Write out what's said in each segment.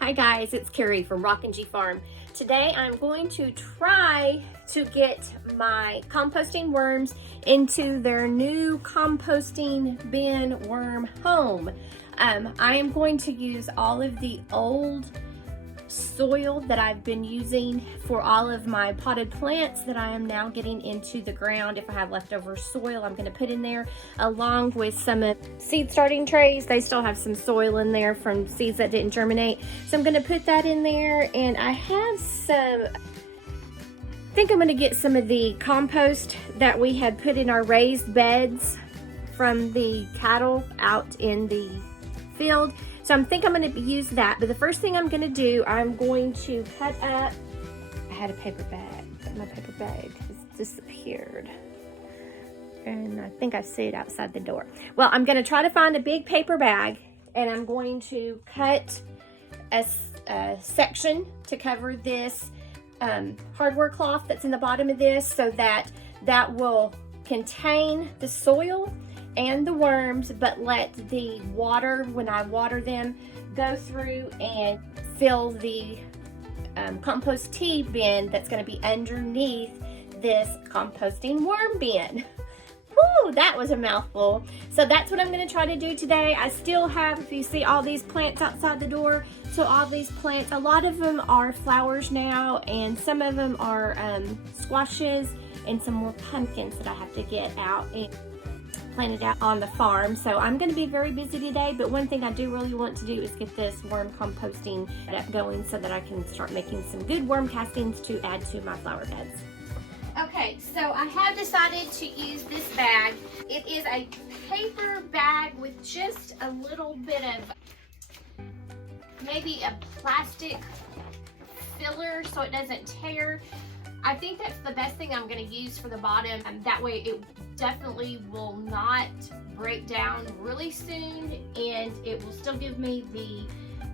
Hi guys, it's Carrie from Rockin G Farm. Today I'm going to try to get my composting worms into their new composting bin worm home. I am going to use all of the old soil that I've been using for all of my potted plants that I am now getting into the ground. If I have leftover soil, I'm going to put in there, along with some seed starting trays. They still have some soil in there from seeds that didn't germinate, so I'm going to put that in there. And I have I think I'm going to get some of the compost that we had put in our raised beds from the cattle out in the field. So I think I'm going to use that. But the first thing I'm going to do, I'm going to cut up, I had a paper bag, but my paper bag has disappeared. And I think I see it outside the door. Well, I'm going to try to find a big paper bag, and I'm going to cut a section to cover this hardware cloth that's in the bottom of this, so that that will contain the soil and the worms, but let the water, when I water them, go through and fill the compost tea bin that's going to be underneath this composting worm bin. Whew, that was a mouthful. So that's what I'm going to try to do today. I still have, if you see all these plants outside the door, so all these plants, a lot of them are flowers now, and some of them are squashes, and some more pumpkins that I have to get out and planted out on the farm. So I'm going to be very busy today, but one thing I do really want to do is get this worm composting going so that I can start making some good worm castings to add to my flower beds. Okay, so I have decided to use this bag. It is a paper bag with just a little bit of maybe a plastic filler so it doesn't tear. I think that's the best thing I'm going to use for the bottom, and that way it definitely will not break down really soon, and it will still give me the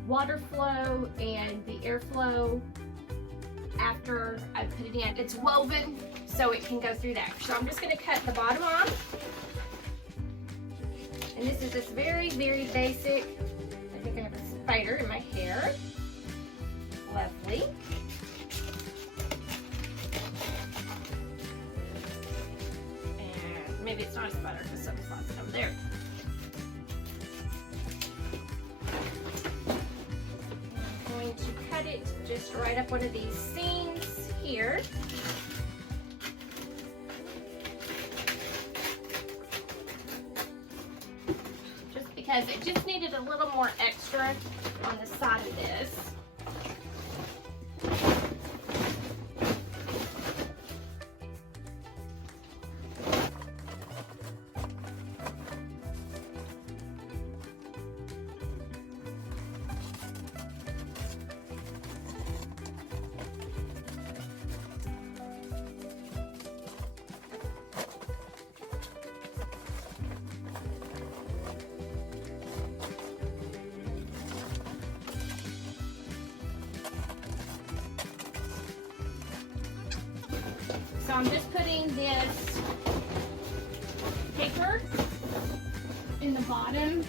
water flow and the airflow after I put it in. It's woven, so it can go through that. So I'm just going to cut the bottom off, and this is just very, very basic. I think I have a spider in my hair. Lovely. Maybe it's not a spider because some spots over there. I'm going to cut it just right up one of these seams here. Just because it just needed a little more extra on the side of this. So I'm just putting this paper in the bottom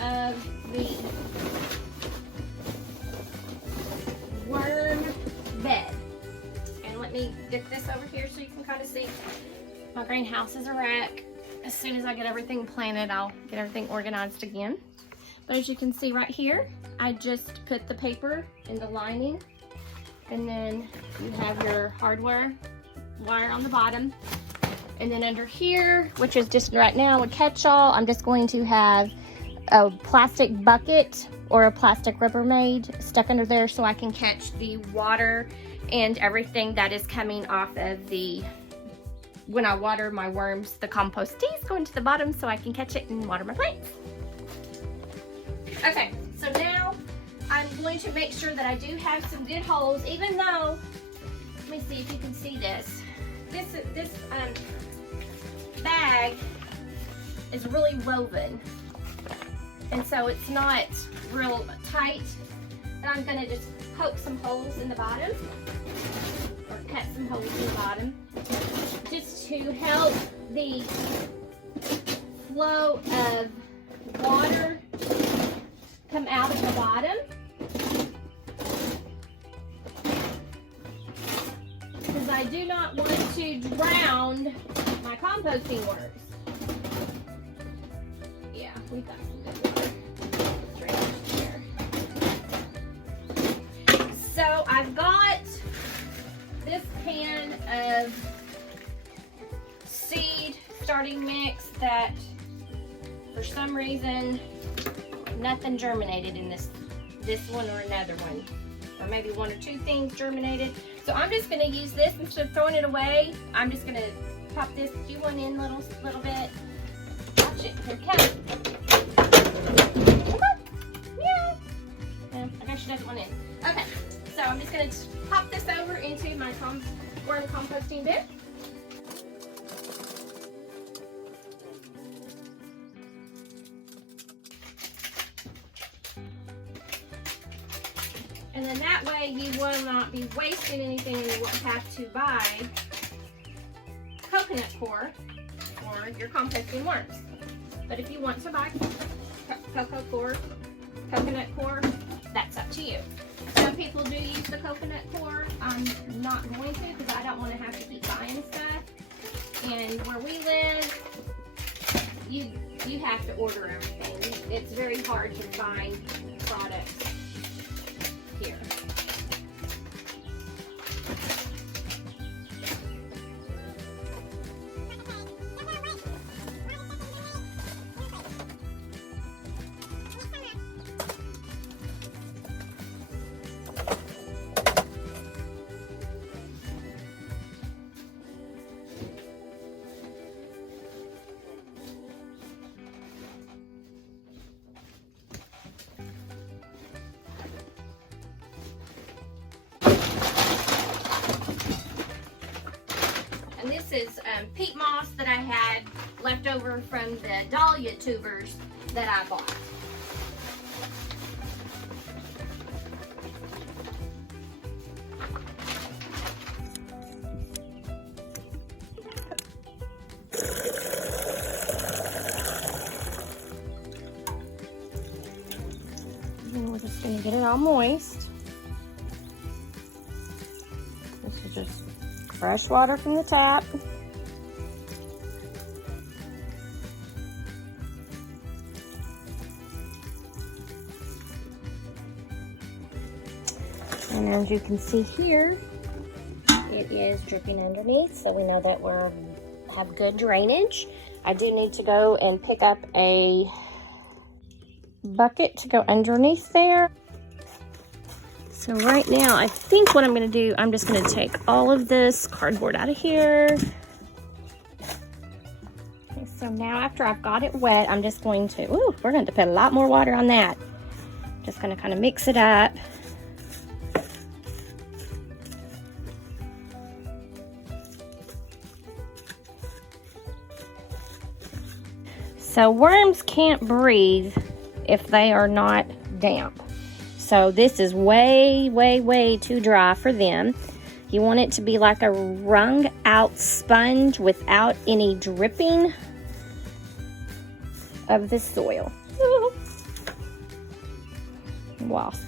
of the worm bed. And let me get this over here so you can kind of see. My greenhouse is a wreck. As soon as I get everything planted, I'll get everything organized again. But as you can see right here, I just put the paper in the lining, and then you have your hardware wire on the bottom, and then under here, which is just right now a catch-all, I'm just going to have a plastic bucket or a plastic Rubbermaid stuck under there so I can catch the water and everything that is coming off of the, when I water my worms, the compost tea is going to the bottom so I can catch it and water my plants. Okay, so now I'm going to make sure that I do have some good holes, even though, let me see if you can see this. This bag is really woven, and so it's not real tight. And I'm going to just poke some holes in the bottom, or cut some holes in the bottom, just to help the flow of water come out of the bottom. I do not want to drown my composting worms. Yeah, we've got some good water. Straight up here. So I've got this can of seed starting mix that for some reason nothing germinated in this one or another one, or maybe one or two things germinated. So I'm just going to use this instead of throwing it away. I'm just going to pop this one in little bit. Watch it, here it comes. Come on. Yeah. I guess she doesn't want in. Okay, so I'm just going to pop this over into my worm composting bin. And then that way you will not be wasting anything and you won't have to buy coconut coir for your composting worms. But if you want to buy coconut coir, that's up to you. Some people do use the coconut coir. I'm not going to because I don't want to have to keep buying stuff. And where we live, you have to order everything. It's very hard to find products here. And this is peat moss that I had left over from the dahlia tubers that I bought. And we're just going to get it all moist. This is just fresh water from the tap. And as you can see here, it is dripping underneath, so we know that we're have good drainage. I do need to go and pick up a bucket to go underneath there. So right now, I think what I'm going to do, I'm just going to take all of this cardboard out of here. Okay, so now after I've got it wet, I'm just going to, we're going to put a lot more water on that. Just going to kind of mix it up. So worms can't breathe if they are not damp. So this is way, way, way too dry for them. You want it to be like a wrung out sponge without any dripping of the soil. Wasp.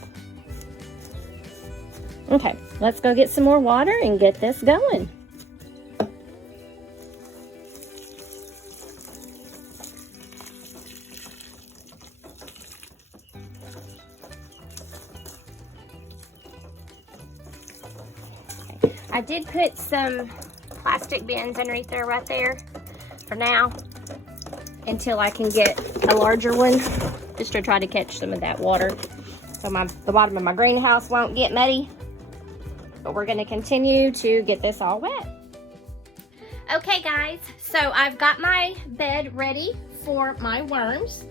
Okay, let's go get some more water and get this going. I did put some plastic bins underneath there right there for now until I can get a larger one just to try to catch some of that water so the bottom of my greenhouse won't get muddy. But we're going to continue to get this all wet. Okay guys, so I've got my bed ready for my worms.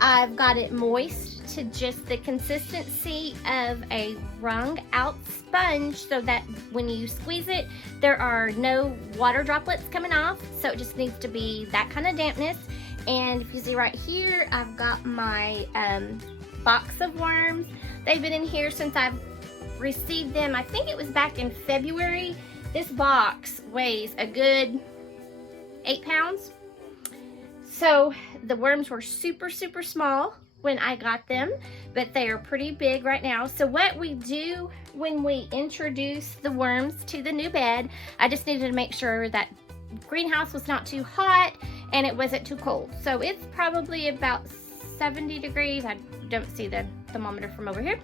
I've got it moist to just the consistency of a wrung out sponge so that when you squeeze it, there are no water droplets coming off. So it just needs to be that kind of dampness. And if you see right here, I've got my box of worms. They've been in here since I've received them. I think it was back in February. This box weighs a good 8 pounds. So the worms were super, super small when I got them, but they are pretty big right now. So what we do when we introduce the worms to the new bed, I just needed to make sure that greenhouse was not too hot and it wasn't too cold. So it's probably about 70 degrees. I don't see the thermometer from over here.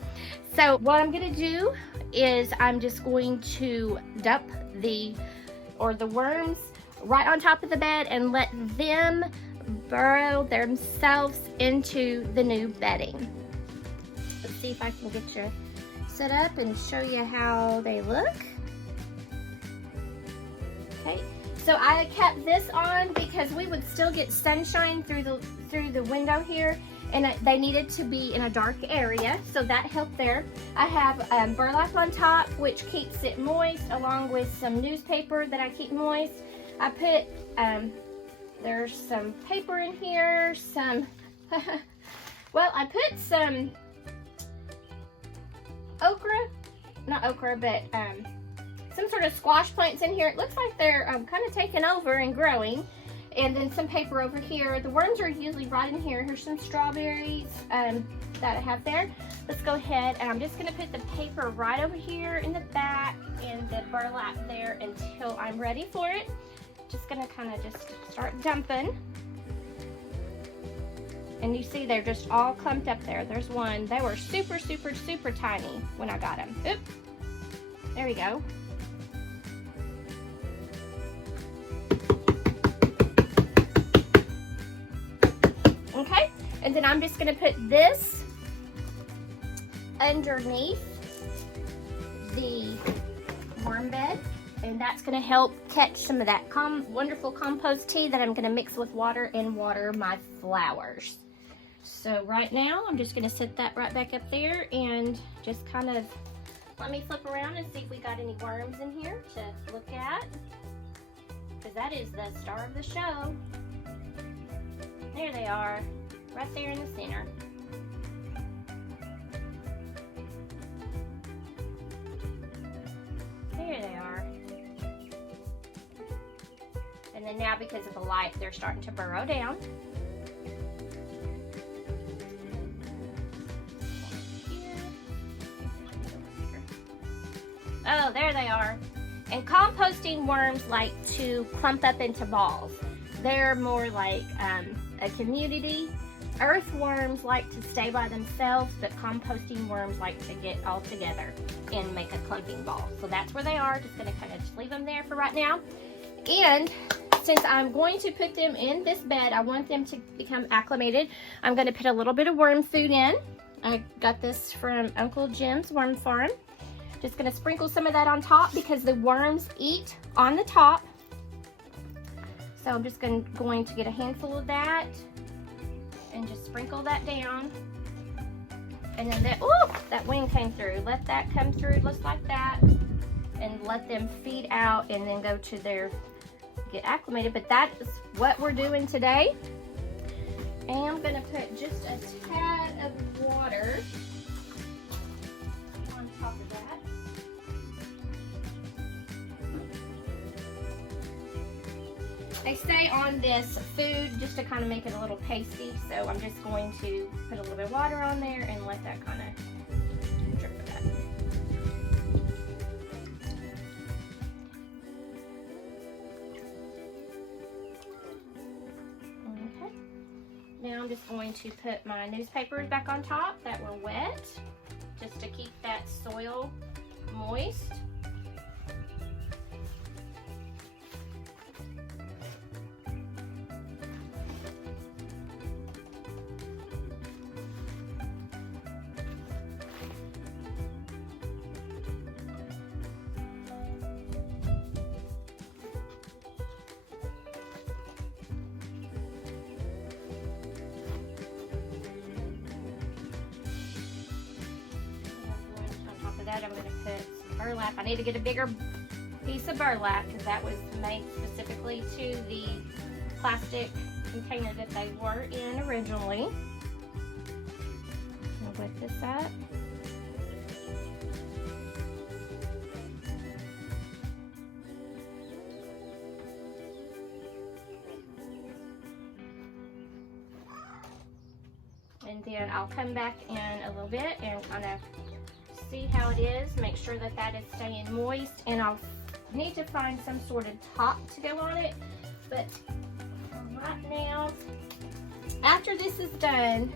So what I'm gonna do is I'm just going to dump the worms right on top of the bed and let them burrow themselves into the new bedding. Let's see if I can get you set up and show you how they look. Okay, so I kept this on because we would still get sunshine through the window here, and they needed to be in a dark area, so that helped there. I have burlap on top, which keeps it moist, along with some newspaper that I keep moist. I put, there's some paper in here, some, well, I put some not okra, but some sort of squash plants in here. It looks like they're kind of taking over and growing. And then some paper over here. The worms are usually right in here. Here's some strawberries that I have there. Let's go ahead, and I'm just gonna put the paper right over here in the back and the burlap there until I'm ready for it. Just gonna kind of just start dumping. And you see they're just all clumped up there. There's one. They were super, super, super tiny when I got them. Oop. There we go. Okay, and then I'm just gonna put this underneath the worm bed, and that's gonna help catch some of that wonderful compost tea that I'm gonna mix with water and water my flowers. So right now, I'm just gonna set that right back up there and just kind of let me flip around and see if we got any worms in here to look at, because that is the star of the show. There they are, right there in the center. There they are. And then now, because of the light, they're starting to burrow down. Oh, there they are. And composting worms like to clump up into balls. They're more like a community. Earthworms like to stay by themselves, but composting worms like to get all together and make a clumping ball. So that's where they are. Just gonna kind of just leave them there for right now. And since I'm going to put them in this bed, I want them to become acclimated. I'm gonna put a little bit of worm food in. I got this from Uncle Jim's Worm Farm. Just gonna sprinkle some of that on top because the worms eat on the top. So I'm just going to get a handful of that and just sprinkle that down. And then that wing came through. Let that come through just like that, and let them feed out and then go to get acclimated. But that is what we're doing today. And I'm gonna put just a tad of water on top of that. They stay on this food just to kind of make it a little pasty, so I'm just going to put a little bit of water on there and let that kind of drip with that. Okay. Now I'm just going to put my newspapers back on top that were wet, just to keep that soil moist. That I'm going to put some burlap. I need to get a bigger piece of burlap because that was made specifically to the plastic container that they were in originally. I'll wet this up. And then I'll come back in a little bit and kind of see how it is, make sure that that is staying moist, and I'll need to find some sort of top to go on it. But right now, after this is done,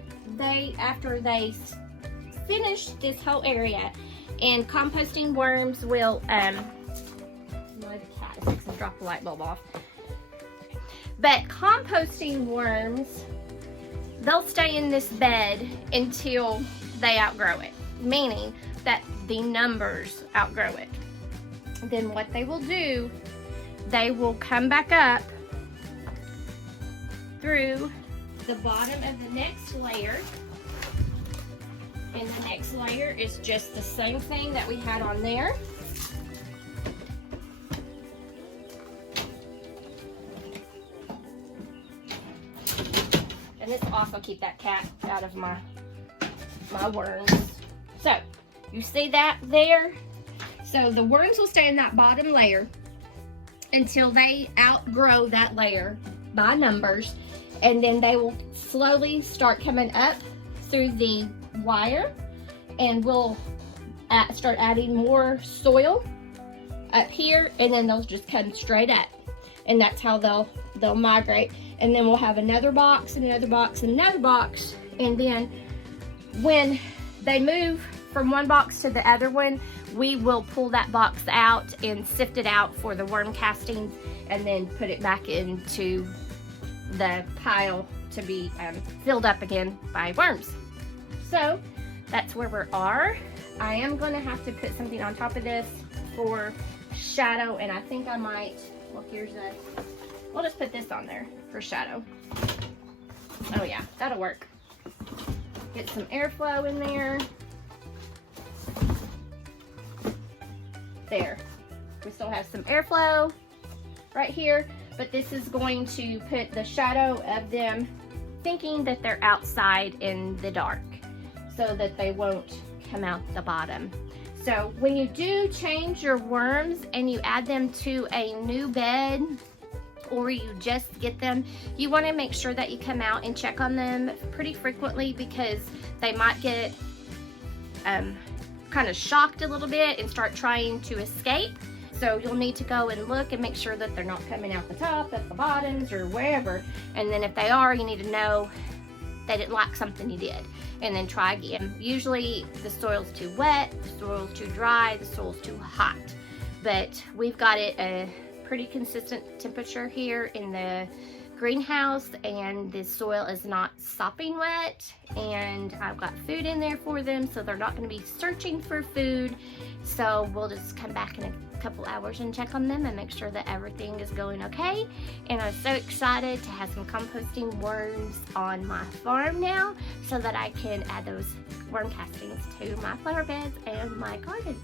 after they finish this whole area, and composting worms will the cat is fixing to drop the light bulb off. But composting worms, they'll stay in this bed until they outgrow it, meaning that the numbers outgrow it. Then what they will do, they will come back up through the bottom of the next layer. And the next layer is just the same thing that we had on there. And this will also keep that cat out of my worms. So, you see that there? So the worms will stay in that bottom layer until they outgrow that layer by numbers, and then they will slowly start coming up through the wire, and we'll start adding more soil up here, and then they'll just come straight up, and that's how they'll migrate. And then we'll have another box and another box and another box, and then when they move from one box to the other one, we will pull that box out and sift it out for the worm castings, and then put it back into the pile to be filled up again by worms. So that's where we are. I am going to have to put something on top of this for shadow, and I think I might, well, we'll just put this on there for shadow. Oh yeah, that'll work. Get some airflow in there. There. We still have some airflow right here, but this is going to put the shadow of them thinking that they're outside in the dark, so that they won't come out the bottom. So when you do change your worms and you add them to a new bed, or you just get them, you want to make sure that you come out and check on them pretty frequently, because they might get kind of shocked a little bit and start trying to escape. So you'll need to go and look and make sure that they're not coming out the top, at the bottoms, or wherever. And then if they are, you need to know they didn't like something you did, and then try again. Usually the soil's too wet, the soil's too dry, the soil's too hot. But we've got it a pretty consistent temperature here in the greenhouse, and the soil is not sopping wet, and I've got food in there for them, so they're not going to be searching for food. So we'll just come back in a couple hours and check on them and make sure that everything is going okay. And I'm so excited to have some composting worms on my farm now, so that I can add those worm castings to my flower beds and my gardens.